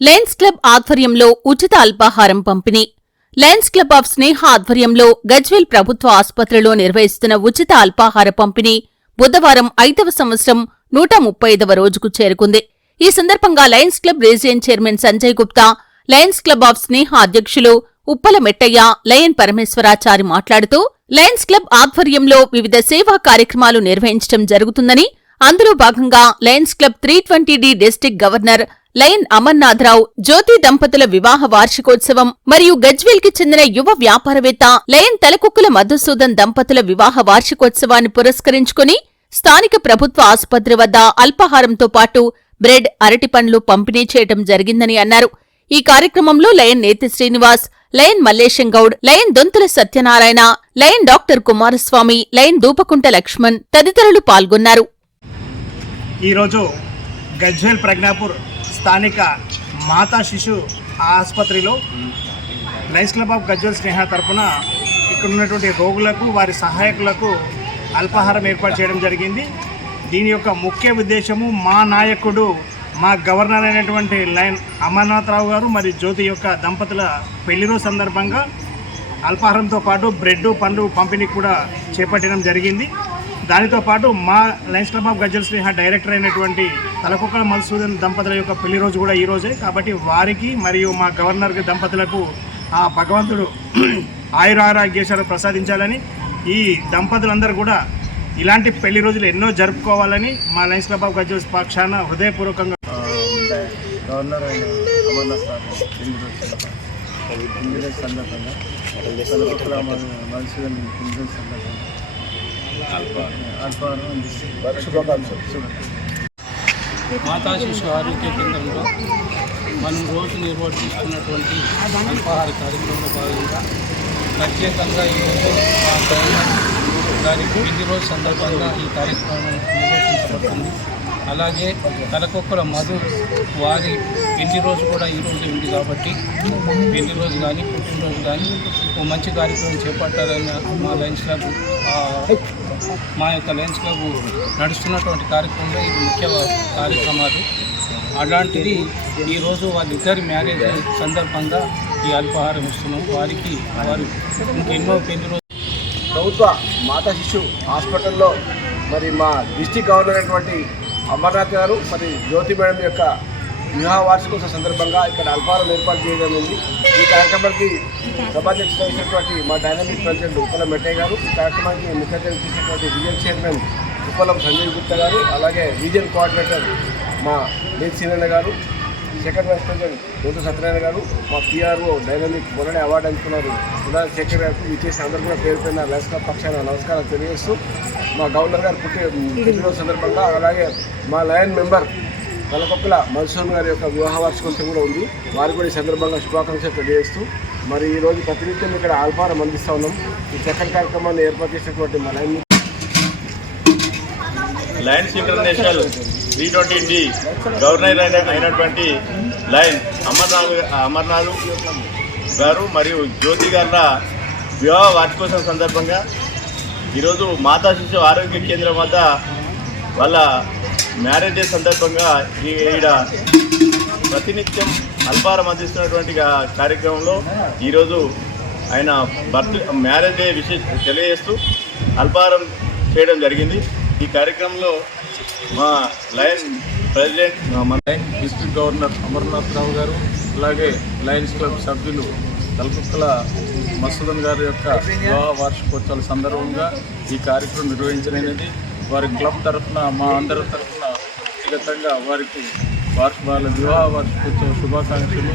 Lions club ఆధ్వర్యంలో ఉచిత అల్పాహారం పంపిణీ. లయన్స్ క్లబ్ ఆఫ్ స్నేహ ఆధ్వర్యంలో గజ్వేల్ ప్రభుత్వ ఆసుపత్రిలో నిర్వహిస్తున్న ఉచిత అల్పాహార పంపిణీ బుధవారం ఐదవ సంవత్సరం నూట ముప్పై ఐదవ రోజుకు చేరుకుంది. ఈ సందర్భంగా lions club region chairman Sanjay Gupta lions club of Sneha అధ్యక్షులు ఉప్పల మెట్టయ్య లయన్ పరమేశ్వరాచారి మాట్లాడుతూ లయన్స్ క్లబ్ ఆధ్వర్యంలో వివిధ సేవా కార్యక్రమాలు నిర్వహించడం జరుగుతుందని అందులో భాగంగా lions club three twenty D district governor lion Amarnathrao Jyothi దంపతుల వివాహ వార్షికోత్సవం మరియు గజ్వేల్కి చెందిన యువ వ్యాపారవేత్త లయన్ తలకుక్కుల మధుసూదన్ దంపతుల వివాహ వార్షికోత్సవాన్ని పురస్కరించుకుని స్థానిక ప్రభుత్వ ఆసుపత్రి వద్ద అల్పాహారంతో పాటు బ్రెడ్ అరటిపండ్లు పంపిణీ చేయటం జరిగిందని అన్నారు. ఈ కార్యక్రమంలో lion Neti Srinivas lion Malleshamgoud lion Dontula Satyanarayana lion doctor Kumaraswamy lion Dupakunta Laxman తదితరులు పాల్గొన్నారు. ఈరోజు గజ్వేల్ ప్రజ్ఞాపూర్ స్థానిక మాతా శిశు ఆసుపత్రిలో lions club of Gajjal Sneha తరపున ఇక్కడ ఉన్నటువంటి రోగులకు వారి సహాయకులకు అల్పాహారం ఏర్పాటు చేయడం జరిగింది. దీని యొక్క ముఖ్య ఉద్దేశము మా నాయకుడు మా గవర్నర్ అయినటువంటి లైన్ అమర్నాథరావు గారు మరియు జ్యోతి యొక్క దంపతుల పెళ్ళిరోజు సందర్భంగా అల్పాహారంతో పాటు బ్రెడ్ పండ్లు పంపిణీ కూడా చేపట్టడం జరిగింది. దానితో పాటు మా lions club of Gajjal Sneha director అయినటువంటి తలకుక్కల మధుసూదన్ దంపతుల యొక్క పెళ్ళి రోజు కూడా ఈ రోజే. కాబట్టి వారికి మరియు మా గవర్నర్ దంపతులకు ఆ భగవంతుడు ఆయురారోగ్యేశ్వరు ప్రసాదించాలని ఈ దంపతులందరూ కూడా ఇలాంటి పెళ్ళి రోజులు ఎన్నో జరుపుకోవాలని మా లయన్స్ క్లబ్ ఆఫ్ గజ్జల్ పక్షాన హృదయపూర్వకంగా గవర్నర్ అయిన అమర్నాథ్ సార్ ఇంజనీర్ సందర్భంగా తలపక్కల మనుషుల ఇంజనీర్ సందర్భంగా అల్పాహారం అందిస్తుంది శుభాకాంక్షలు. మాతా శిశు ఆరోగ్య కేంద్రంలో మనం రోజు నిర్వర్తిస్తున్నటువంటి అల్పాహార కార్యక్రమంలో భాగంగా ప్రత్యేకంగా ఈరోజు మా గవర్నర్ రోజు సందర్భంగా ఈ కార్యక్రమం నిర్వర్తించబడుతుంది అలాగే తలకొక్కల మధు వారి పెళ్ళి రోజు కూడా ఈ రోజు ఉంది కాబట్టి పెళ్ళి రోజు కానీ పుట్టినరోజు కానీ ఓ మంచి కార్యక్రమం చేపట్టాలని మా లయన్స్ క్లబ్ మా యొక్క లయన్స్ క్లబ్ నడుస్తున్నటువంటి కార్యక్రమంలో ఇది ముఖ్య కార్యక్రమాలు. అలాంటిది ఈరోజు వాళ్ళిద్దరి మ్యారేజ్ సందర్భంగా ఈ అల్పాహారం ఇస్తున్నాం. వారికి వారు ఇంకెన్నో పెళ్ళి రోజు ప్రభుత్వ మాతా శిశు హాస్పిటల్లో మరి మా డిస్టిక్ గవర్నర్ అయినటువంటి అమర్నాథ్ గారు మరి జ్యోతి మేడం యొక్క వివాహ వార్షికోత్సవ సందర్భంగా ఇక్కడ అల్పారం ఏర్పాటు చేయడం ఉంది. ఈ కార్యక్రమానికి సభాధ్యక్షత వహించినటువంటి మా డైనమిక్ ప్రెసిడెంట్ ఉప్పల మెట్టయ్య గారు ఈ కార్యక్రమానికి ముఖ్య అతిథి చేసినటువంటి రీజన్ చైర్మన్ ఉప్పలం సంజయ్ గుప్తా గారు అలాగే రీజన్ కోఆర్డినేటర్ మా నేత్ సీనన్న గారు second vice president Dontha Satyanarayana గారు మా పిఆర్ఓ డైనమిక్ మొన్ననే అవార్డు అందుకున్నారు. సుధా శేఖర్ గారికి ఇచ్చేసి అందరూ కూడా పేరు పైన పక్షాన నమస్కారం తెలియజేస్తూ మా గవర్నర్ గారు పుట్టిన పుట్టినరోజు సందర్భంగా అలాగే మా లయన్ మెంబర్ నలకొక్కల మధుసూన్ గారి యొక్క వివాహ వార్షికోత్సవం కూడా ఉంది. వారికి కూడా ఈ సందర్భంగా శుభాకాంక్షలు తెలియజేస్తూ మరి ఈరోజు రోజు ప్రతినిత్యం ఇక్కడ ఆల్ఫారం అందిస్తూ ఉన్నాం. ఈ చక్కని కార్యక్రమాన్ని ఏర్పాటు చేసినటువంటి మా lion international three twenty D governor అయిన అయినటువంటి లైన్ అమర్నాథ్ అమర్నాథ్ గారు మరియు జ్యోతి గారుల వివాహ వార్షికోత్సవం సందర్భంగా ఈరోజు మాతా శిశు ఆరోగ్య కేంద్రం వద్ద వాళ్ళ మ్యారేజ్ డే సందర్భంగా ఈడ ప్రతినిత్యం అల్పారం అందిస్తున్నటువంటి కార్యక్రమంలో ఈరోజు ఆయన బర్త్ మ్యారేజ్ డే విశేష తెలియజేస్తూ అల్పారం చేయడం జరిగింది. ఈ కార్యక్రమంలో మా లయన్స్ ప్రెసిడెంట్ మన lion district governor Amarnath Rao గారు అలాగే లయన్స్ క్లబ్ సభ్యులు తలకుక్కల మసూదన్ గారి యొక్క వివాహ వార్షికోత్సవాల సందర్భంగా ఈ కార్యక్రమం నిర్వహించలేనిది వారి క్లబ్ తరఫున మా అందరి తరఫున వ్యక్తిగతంగా వారికి వార్ష వాళ్ళ వివాహ వార్షికోత్సవ శుభాకాంక్షలు.